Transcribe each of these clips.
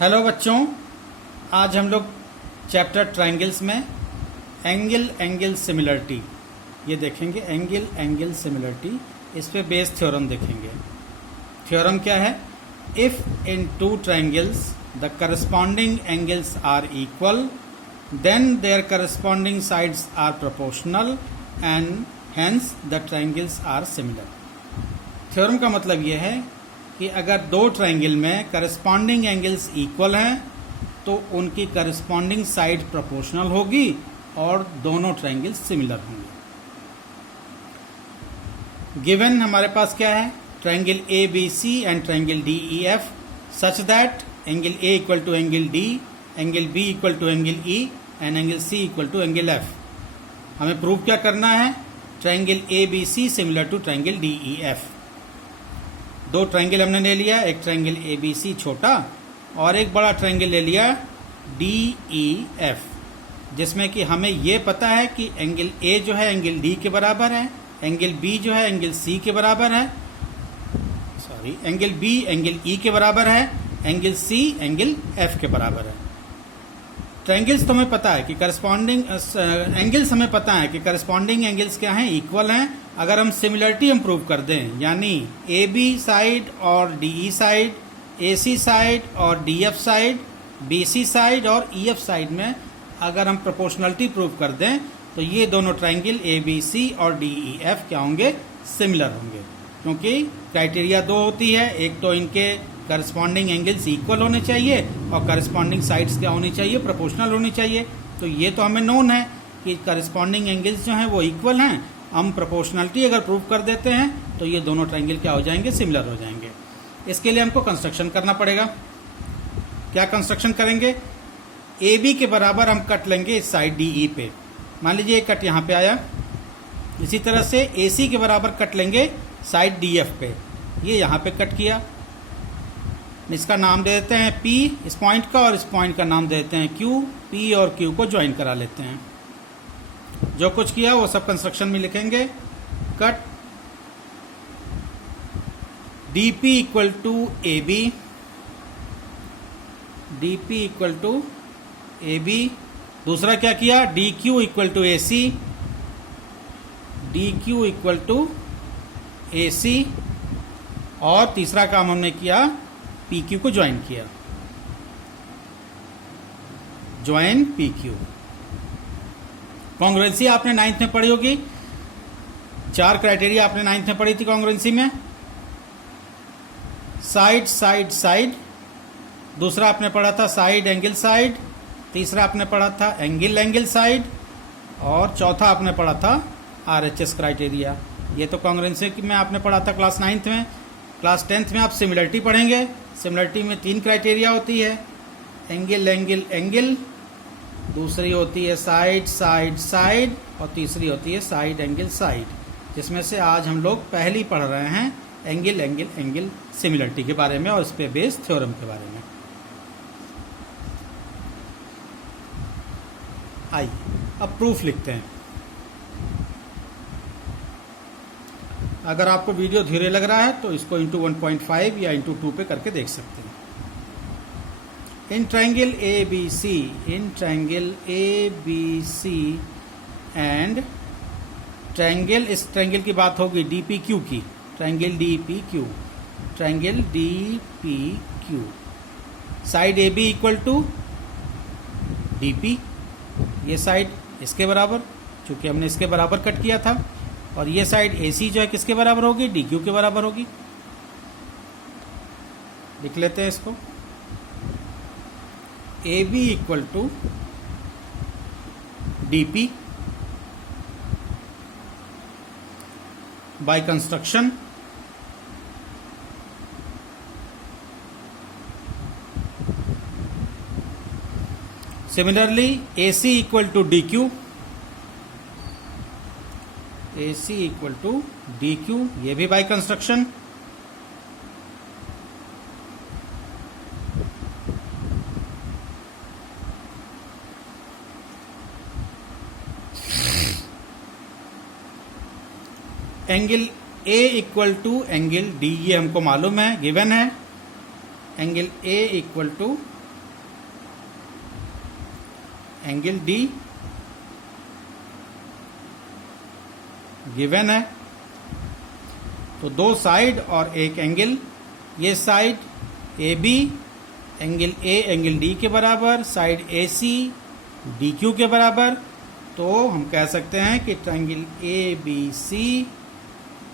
Hello बच्चों, आज हम लोग चैप्टर ट्रायंगल्स में एंगल एंगल सिमिलरिटी ये देखेंगे। एंगल एंगल सिमिलरिटी, इस पे बेस थ्योरम देखेंगे। थ्योरम क्या है? If in two triangles the corresponding angles are equal then their corresponding sides are proportional and hence the triangles are similar. Theorem का मतलब यह है कि अगर दो ट्रायंगल में करस्पॉन्डिंग एंगल्स इक्वल हैं तो उनकी करस्पॉन्डिंग साइड प्रोपोर्शनल होगी और दोनों ट्रायंगल्स सिमिलर होंगे। गिवन हमारे पास क्या है? Triangle A B C and triangle D E F such that angle A equal to angle D, angle B equal to angle E and angle C equal to angle F. हमें prove क्या करना है? Triangle A B C similar to triangle D E F. दो triangle हमने ले लिया, एक triangle A B सी छोटा और एक बड़ा ट्रायंगल ले लिया डी ई एफ, जिसमें कि हमें ये पता है कि एंगल ए जो है एंगल डी के बराबर है, एंगल बी जो है एंगल सी के बराबर है, एंगल बी एंगल ई के बराबर है, एंगल सी एंगल एफ के बराबर है। ट्रायंगल्स तो हमें पता है कि करस्पॉन्डिंग एंगल्स हमें पता है कि करस्पॉन्डिंग एंगल्स क्या हैं? इक्वल हैं। अगर हम सिमिलरिटी हम प्रूव कर दें, यानी ए बी साइड और D E side, A C side और D F side, B C side और ई एफ साइड में अगर हम प्रोपोर्शनलिटी प्रूव कर दें तो ये दोनों ट्रायंगल ए बी सी और डी ई एफ क्या होंगे? सिमिलर होंगे। क्योंकि क्राइटेरिया दो होती है, एक तो इनके करस्पॉन्डिंग एंगल्स इक्वल होने चाहिए और करस्पॉन्डिंग साइड्स क्या होनी चाहिए? प्रोपोर्शनल होनी चाहिए। तो ये तो हमें नोन है कि करस्पॉन्डिंग एंगल्स जो हैं वो इक्वल हैं। हम प्रोपोर्शनलिटी अगर प्रूव कर देते हैं तो ये दोनों ट्रायंगल क्या हो जाएंगे? सिमिलर हो जाएंगे। इसके लिए हमको कंस्ट्रक्शन करना पड़ेगा। क्या कंस्ट्रक्शन करेंगे? ए बी के बराबर हम कट लेंगे इस साइड डी ई पे। मान लीजिए एक कट यहाँ पे आया। इसी तरह से ए सी के बराबर कट लेंगे साइड डी एफ पे। ये यहाँ पे कट किया। इसका नाम दे देते हैं P इस पॉइंट का, और इस पॉइंट का नाम दे देते हैं Q। P और Q को ज्वाइन करा लेते हैं। जो कुछ किया वो सब कंस्ट्रक्शन में लिखेंगे। Cut DP equal to A B, DP equal to A B. दूसरा क्या किया? DQ equal to A C, DQ equal to A C. और तीसरा काम हमने किया, PQ को ज्वाइन किया। Join PQ। कॉन्ग्रुएंसी आपने 9th में पढ़ी होगी। 4 क्राइटेरिया आपने 9th में पढ़ी थी कॉन्ग्रुएंसी में। साइड साइड साइड, दूसरा आपने पढ़ा था साइड एंगल साइड, तीसरा आपने पढ़ा था एंगल एंगल साइड, और चौथा आपने पढ़ा था RHS क्राइटेरिया। ये तो कॉन्ग्रुएंसी में आपने पढ़ा था क्लास 9th में। क्लास 10th में आप सिमिलरिटी पढ़ेंगे। सिमिलरिटी में 3 क्राइटेरिया होती है, एंगल एंगल एंगल, दूसरी होती है साइड साइड साइड, और तीसरी होती है साइड एंगल साइड, जिसमें से आज हम लोग पहली पढ़ रहे हैं एंगल एंगल एंगल सिमिलरिटी के बारे में और इस पे बेस थ्योरम के बारे में। आइए अब प्रूफ लिखते हैं। अगर आपको वीडियो धीरे लग रहा है तो इसको इंटू 1.5 या इंटू 2 पे करके देख सकते हैं। इन ट्रायंगल ए बी सी, इन triangle A B C and triangle, इस ट्रायंगल की बात होगी डी पी क्यू की, triangle D P Q, triangle D P Q. Side A B equal to D P, ये साइड इसके बराबर, चूंकि हमने इसके बराबर कट किया था, और ये साइड AC जो है किसके बराबर होगी? DQ के बराबर होगी। लिख लेते हैं इसको। AB equal to DP by construction similarly AC equal to DQ, AC equal to DQ, ये भी by construction. Angle A equal to angle D, ये हमको मालूम है, गिवन है। Angle A equal to angle D given है, तो दो साइड और एक एंगल, ये side A B angle A angle D के बराबर, side A C D Q के बराबर, तो हम कह सकते हैं कि triangle A B C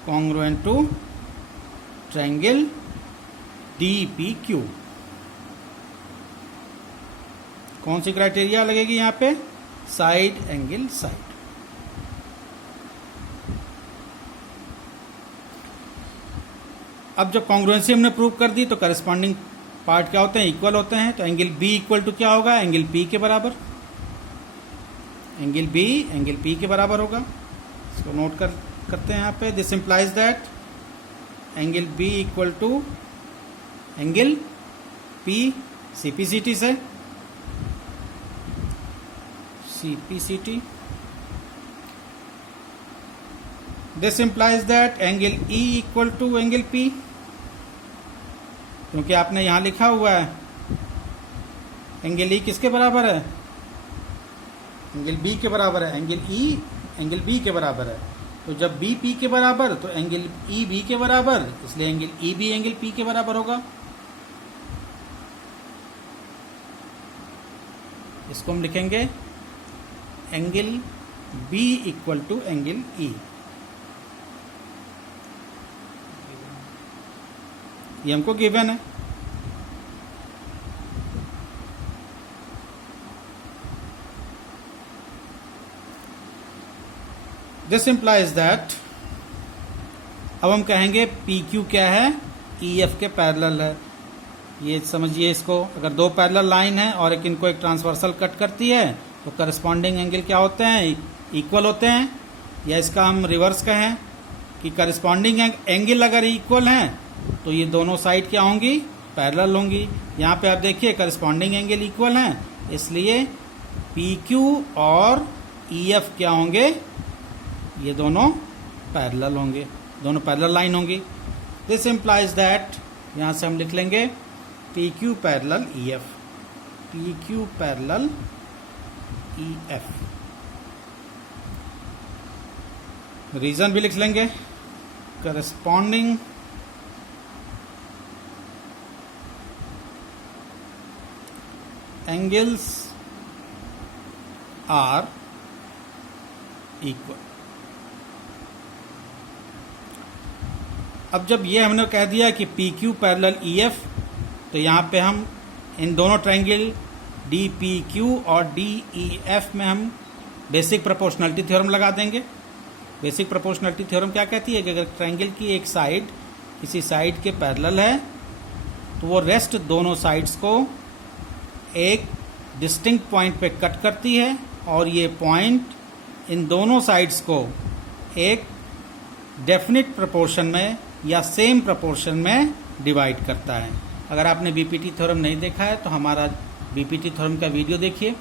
congruent to triangle D P Q. कौन सी क्राइटेरिया लगेगी यहाँ पे? Side angle side. अब जब कॉन्ग्रुएंसी हमने प्रूव कर दी तो करस्पॉन्डिंग पार्ट क्या होते हैं? इक्वल होते हैं। तो एंगल बी इक्वल टू क्या होगा? एंगल पी के बराबर। एंगल बी एंगल पी के बराबर होगा। इसको नोट करते हैं यहाँ पे। This implies that angle B equal to angle P CPCT से, CPCT. This implies that angle E equal to angle P, क्योंकि आपने यहां लिखा हुआ है एंगल ई किसके बराबर है? एंगल बी के बराबर है। एंगल ई एंगल बी के बराबर है, तो जब बी पी के बराबर तो एंगल ई बी के बराबर, इसलिए एंगल ई भी एंगल पी के बराबर होगा। इसको हम लिखेंगे angle B equal to angle E. ये हमको गिवन है। दिस इंप्लाइज दैट, अब हम कहेंगे पी क्यू क्या है? ई एफ के पैरेलल है। ये समझिए इसको, अगर दो पैरेलल लाइन है और एक इनको एक ट्रांसवर्सल कट करती है तो करस्पॉन्डिंग एंगल क्या होते हैं? इक्वल होते हैं। या इसका हम रिवर्स कहें कि करस्पॉन्डिंग एंगल अगर इक्वल हैं तो ये दोनों साइड क्या होंगी? पैरेलल होंगी। यहाँ पे आप देखिए करस्पॉन्डिंग एंगल इक्वल हैं, इसलिए पी क्यू और ई एफ क्या होंगे? ये दोनों पैरेलल होंगे, दोनों पैरेलल लाइन होंगी। दिस इंप्लाइज दैट, यहाँ से हम लिख लेंगे P Q parallel E F, P Q parallel E F. Reason भी लिख लेंगे, करस्पॉन्डिंग angles are equal। अब जब ये हमने कह दिया कि P Q parallel E F, तो यहाँ पे हम इन दोनों ट्रायंगल डी पी क्यू और डी ई एफ में हम बेसिक प्रोपोर्शनलिटी थ्योरम लगा देंगे। बेसिक प्रोपोर्शनलिटी थ्योरम क्या कहती है कि अगर ट्रायंगल की एक साइड किसी साइड के पैरेलल है तो वो रेस्ट दोनों साइड्स को एक डिस्टिंक्ट पॉइंट पे कट करती है और ये पॉइंट इन दोनों साइड्स को एक डेफिनेट प्रोपोर्शन में या सेम प्रोपोर्शन में डिवाइड करता है। अगर आपने बीपीटी थ्योरम नहीं देखा है तो हमारा बीपीटी थ्योरम का वीडियो देखिए।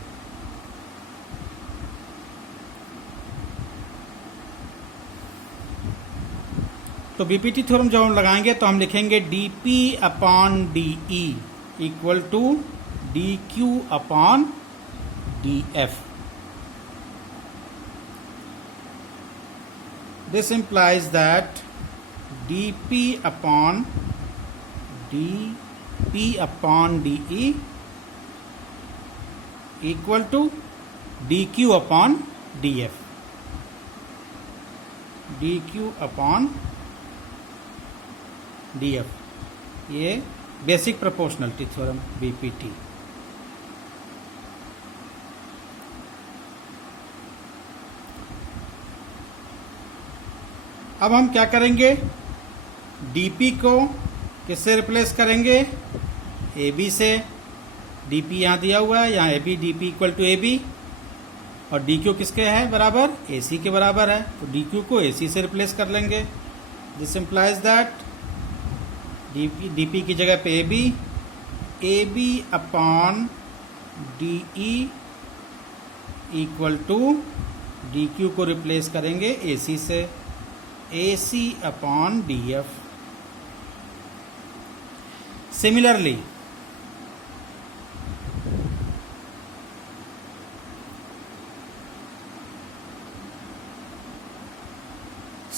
तो बीपीटी थ्योरम जब हम लगाएंगे तो हम लिखेंगे D P upon D E equal to D Q upon D F. This implies that dp upon de equal to dq upon df, dq upon df। ये बेसिक प्रोपोर्शनलिटी थ्योरम बीपीटी। अब हम क्या करेंगे? डीपी को किससे replace करेंगे? A B से। DP यहाँ दिया हुआ है, यहाँ A B, DP equal to A B, और डी क्यू किसके है बराबर? ए सी के बराबर है, तो डी क्यू को ए सी से रिप्लेस कर लेंगे। दिस इम्प्लाइज दैट डीपी की जगह पे A B upon D E equal to D Q को रिप्लेस करेंगे ए सी से, A C upon D F. Similarly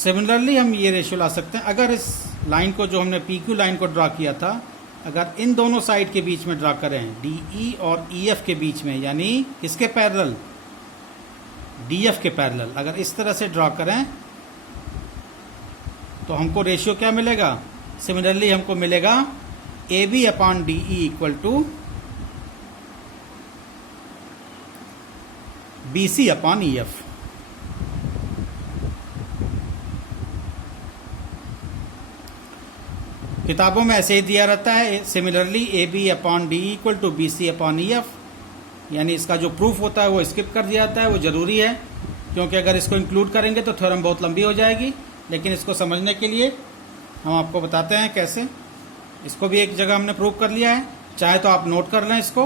similarly हम ये रेशियो ला सकते हैं, अगर इस लाइन को जो हमने पी क्यू लाइन को ड्रा किया था, अगर इन दोनों साइड के बीच में ड्रा करें, डी ई और ई एफ के बीच में, यानी किसके पैरेलल, डी एफ के पैरेलल, अगर इस तरह से ड्रा करें तो हमको रेशियो क्या मिलेगा, सिमिलरली हमको मिलेगा A B upon D E equal to B C upon E F. किताबों में ऐसे ही दिया रहता है, similarly A B upon D equal to B C upon E F, यानी इसका जो प्रूफ होता है वो स्किप कर दिया जाता है, वो जरूरी है, क्योंकि अगर इसको इंक्लूड करेंगे तो थ्योरम बहुत लंबी हो जाएगी। लेकिन इसको समझने के लिए हम आपको बताते हैं कैसे। इसको भी एक जगह हमने प्रूव कर लिया है, चाहे तो आप नोट कर लें इसको,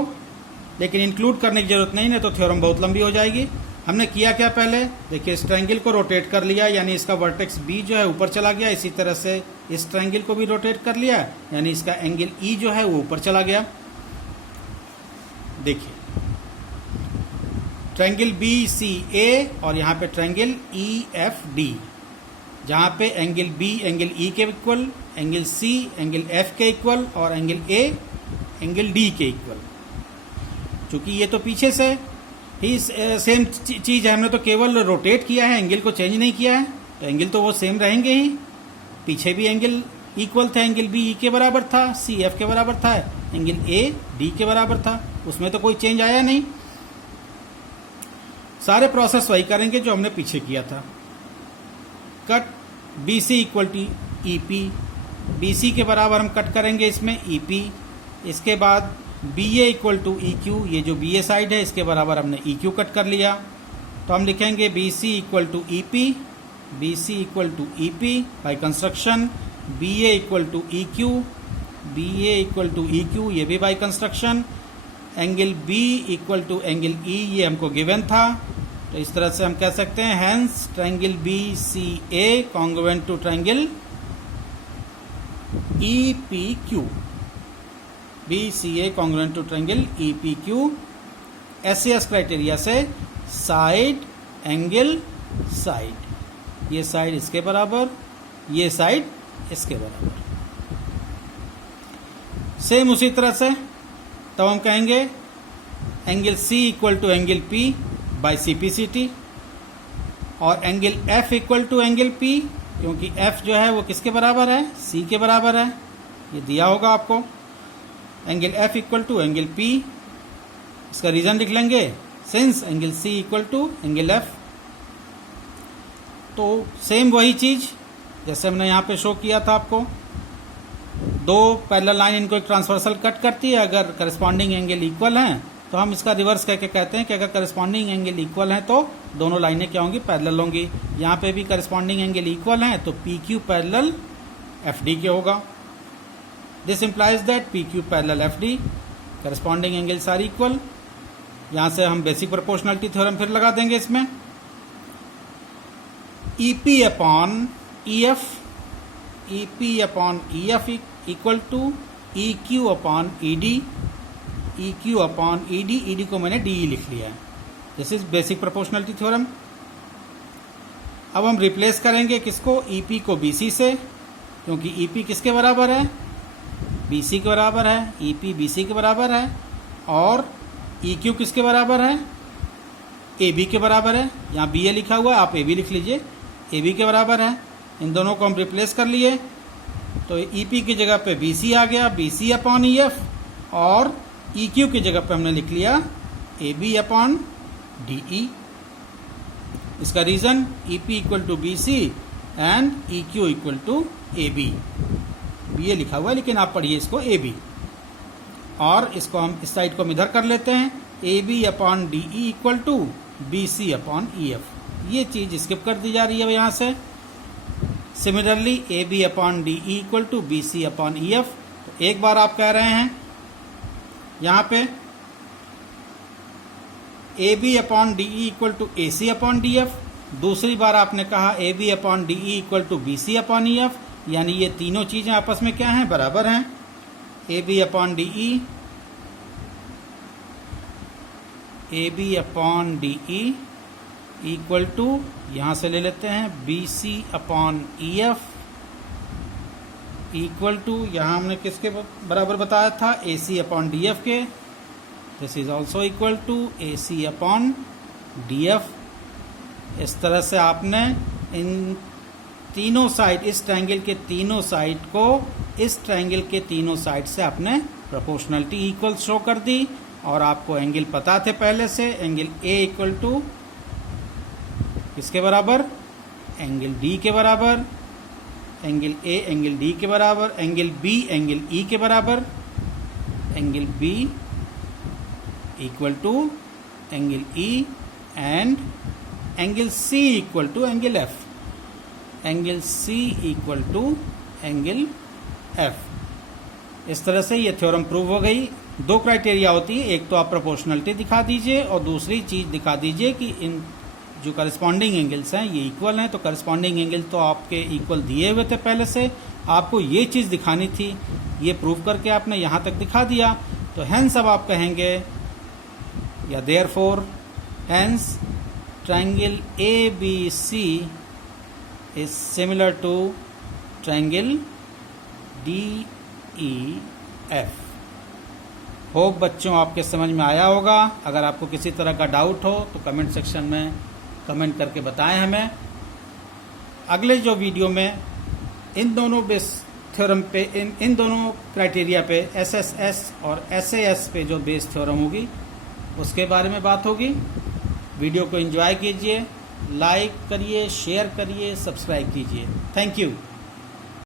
लेकिन इंक्लूड करने की जरूरत नहीं है, तो थ्योरम बहुत लंबी हो जाएगी। हमने किया क्या, पहले देखिए इस ट्रायंगल को रोटेट कर लिया, यानी इसका वर्टेक्स बी जो है ऊपर चला गया, इसी तरह से इस ट्रायंगल को भी रोटेट कर लिया, यानी इसका एंगल ई जो है वो ऊपर चला गया। देखिए ट्रायंगल बी सी ए और यहाँ पे ट्रायंगल ई एफ डी, जहाँ पे एंगल बी एंगल ई के इक्वल, एंगल सी एंगल एफ के इक्वल और एंगल ए एंगल डी के इक्वल। चूंकि ये तो पीछे से ही सेम चीज है, हमने तो केवल रोटेट किया है, एंगल को चेंज नहीं किया है, तो एंगल तो वो सेम रहेंगे ही। पीछे भी एंगल इक्वल था, एंगल बी ई के बराबर था, सी एफ के बराबर था, एंगल ए डी के बराबर था, उसमें तो कोई चेंज आया नहीं। सारे प्रोसेस वही करेंगे जो हमने पीछे किया था। Cut B C equal to E P, B C के बराबर हम कट करेंगे इसमें ई पी। इसके बाद B A equal to E Q, ये जो बी ए साइड है इसके बराबर हमने ई क्यू कट कर लिया, तो हम लिखेंगे B C equal to E P, B C equal to E P by construction, B A equal to E Q, B A equal to E Q, ये भी by construction, angle B equal to angle E, ये हमको given था, तो इस तरह से हम कह सकते हैं hence triangle B C A congruent to triangle E P Q, B C A congruent to triangle E P Q. S criteria से साइड एंगल साइड, ये साइड इसके बराबर, ये साइड इसके बराबर। सेम उसी तरह से तब हम कहेंगे angle C equal to angle P by C P C T, और angle F equal to angle P, क्योंकि एफ जो है वो किसके बराबर है, सी के बराबर है, ये दिया होगा आपको। Angle F equal to angle P, इसका रीजन लिख लेंगे, since angle C equal to angle F. तो सेम वही चीज जैसे हमने यहाँ पे शो किया था आपको, दो पैरेलल लाइन इनको एक ट्रांसवर्सल कट करती है, अगर करस्पॉन्डिंग एंगल इक्वल हैं तो हम इसका रिवर्स करके कहते हैं कि अगर करस्पॉन्डिंग एंगल इक्वल हैं तो दोनों लाइनें क्या होंगी, पैरेलल होंगी। यहाँ पे भी करस्पॉन्डिंग एंगल इक्वल हैं तो P Q parallel F D के होगा। This implies that P Q parallel F D, corresponding angles are equal. यहाँ से हम बेसिक प्रोपोर्शनलिटी थ्योरम फिर लगा देंगे इसमें, E P upon E F, E P upon E F equal to E Q upon E D, E Q upon E D को मैंने D लिख लिया है। This is basic proportionality theorem. अब हम रिप्लेस करेंगे किसको, ई पी को बी सी से, क्योंकि ई पी किसके बराबर है, बी सी के बराबर है, ई पी बी सी के बराबर है, और ई क्यू किसके बराबर है, ए बी के बराबर है। यहाँ बी ए लिखा हुआ है, आप ए बी लिख लीजिए, ए बी के बराबर है। इन दोनों को हम रिप्लेस कर लिए, तो ई पी की जगह पे बी सी आ गया, B C upon E F, और ई क्यू की जगह पे हमने लिख लिया A B upon D E. इसका reason E P equal to B C and E Q equal to A B, B A लिखा हुआ है लेकिन आप पढ़िए इसको ए बी, और इसको हम इस साइड को हम इधर कर लेते हैं, A B upon D E equal to B C upon E F. ये चीज स्किप कर दी जा रही है यहाँ से। Similarly A B upon D E equal to B C upon E F. तो एक बार आप कह रहे हैं यहाँ पे A B upon D E equal to A C upon D F, दूसरी बार आपने कहा A B upon D E equal to B C upon E F, यानी ये तीनों चीजें आपस में क्या हैं, बराबर हैं। A B upon D E, A B upon D E equal to, यहाँ से ले लेते हैं BC upon EF equal to, यहाँ हमने किसके बराबर बताया था, AC अपॉन DF के। This is also equal to AC upon DF। इस तरह से आपने इन तीनों साइड, इस ट्रायंगल के तीनों साइड को इस ट्रायंगल के तीनों साइड से आपने प्रोपोर्शनलिटी इक्वल शो कर दी। और आपको एंगल पता थे पहले से, एंगल A इक्वल टू किसके बराबर, एंगल D के बराबर, एंगल A एंगल D के बराबर, एंगल B एंगल E के बराबर, angle B equal to angle E and angle C equal to angle F, angle C equal to angle F। इस तरह से ये थ्योरम प्रूव हो गई। दो क्राइटेरिया होती है, एक तो आप प्रोपोर्शनलिटी दिखा दीजिए और दूसरी चीज दिखा दीजिए कि इन जो करस्पॉन्डिंग एंगल्स हैं ये इक्वल हैं। तो करस्पॉन्डिंग एंगल तो आपके इक्वल दिए हुए थे पहले से, आपको ये चीज दिखानी थी, ये प्रूव करके आपने यहाँ तक दिखा दिया। तो हेंस अब आप कहेंगे या therefore hence triangle ABC is similar to triangle DEF। Hope बच्चों आपके समझ में आया होगा। अगर आपको किसी तरह का डाउट हो तो कमेंट सेक्शन में कमेंट करके बताएं हमें। अगले जो वीडियो में इन दोनों बेस थ्योरम पे, इन दोनों क्राइटेरिया पे SSS और SAS पे जो बेस थ्योरम होगी उसके बारे में बात होगी। वीडियो को एंजॉय कीजिए, लाइक करिए, शेयर करिए, सब्सक्राइब कीजिए। Thank you.